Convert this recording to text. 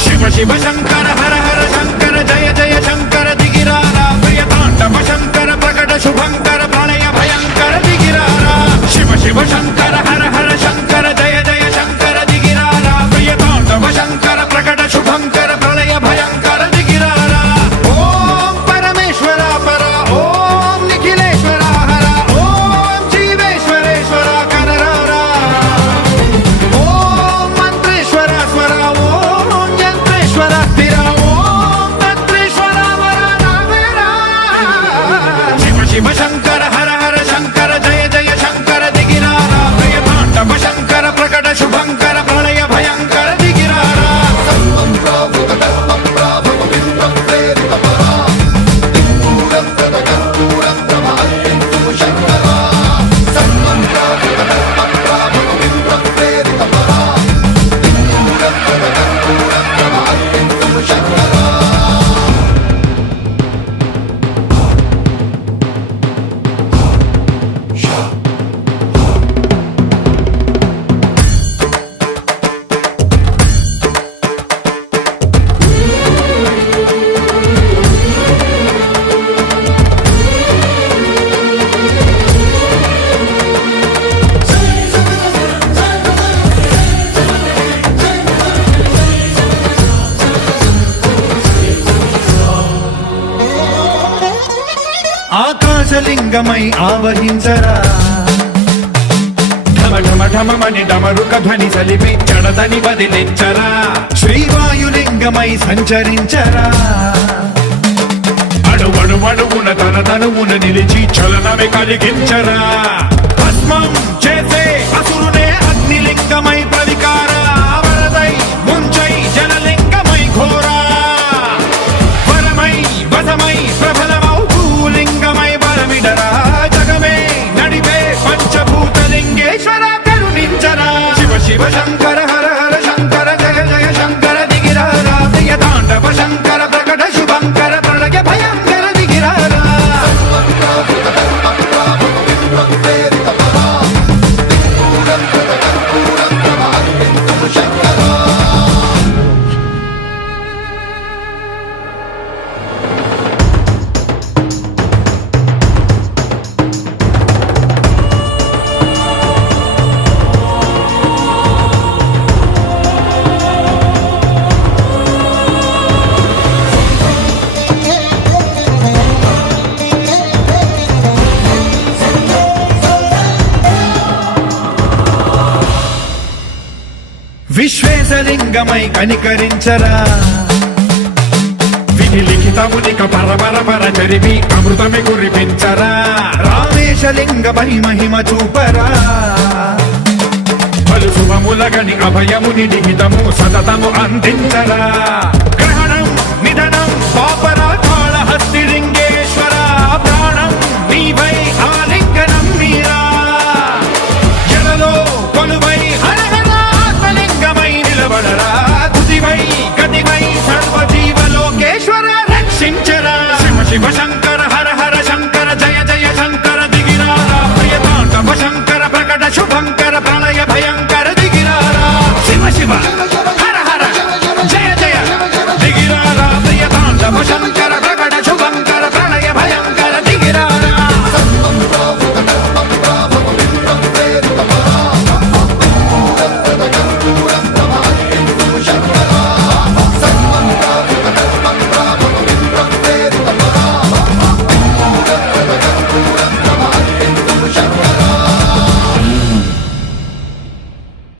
శివ శివ శంకర హర హర శంకర జయ జయ శంకర దిగిరారా ప్రియ తాండవ శంకర ప్రకట శుభంకర ప్రళయ భయంకర దిగిరారా శివ శివ శంకర హర హర శంకర జయ జయ శంకర దిగిరారా ప్రియ తాండవ శంకర ప్రకట శుభంకర ప్రళయ భయంకర దిగిరారా ఓం పరమేశ్వర పర ఓం నిఖిలేశ్వర హర ఓం జీవేశ్వరేశ్వర కరరారా ఓం మంత్రేశ్వర స్వర ఓం యంత్రేశ్వర స్థిర ఓం తంత్రేశ్వర వర నావేరా శివ శివ శంకర హర హర శంకర జయ జయ శంకర దిగిరారా ప్రియ తాండవ శంకర ప్రకట శుభంకర ప్రళయ భయంకర దిగిరారా ఆకాశలింగమై ఆవహించరా ఢమ ఢమ ఢమమని డమరుక ధ్వని సలిపి చడదని వదిలించరా శ్రీవాయులింగమై సంచరించరా అణువణువున తన తనువున నిలిచి చలనమే కలిగించరా భస్మం చేసే అసురునే అగ్నిలింగమై ప్రవికార వరదై ముంచై జలలింగమై ఘోరా వరమై వసమై ప్రబలమౌ భూలింగమై బలమిడరా జగమే నడిపే పంచభూతలింగేశ్వర కరుణించరా శివ శివ శంకర హర హర శంకర జయ జయ శంకర దిగిరారా ప్రియ తాండవ శంకర ప్రకట శుభంకర ప్రళయ భయంకర దిగిరారా విశ్వేశలింగమై కనికరించరా విధి లిఖితమునిక పరపర పర చరివి అమృతమి కురిపించరా రామేశలింగమై మహిమ చూపరా పలు శుభములగని అభయముని నిహితము సతతము అందించరా గ్రహణం నిధనం పాపరా కాళహస్తి లింగేశ్వర ప్రాణం నీవై ఆలింగనం మీరా జలలో కొలువై నిలబడరా తుదివై గతివై సర్వజీవలోకేశ్వర రక్షించరా శివ శివ శంకర హర హర శంకర జయ జయ శంకర దిగిరారా ప్రియ తాండవ శంకర ప్రకట శుభంకర ప్రళయ భయంకర దిగిరారా శివ శివ హర హర జయ జయ దిగిరారా ప్రియ తాండవ శంకర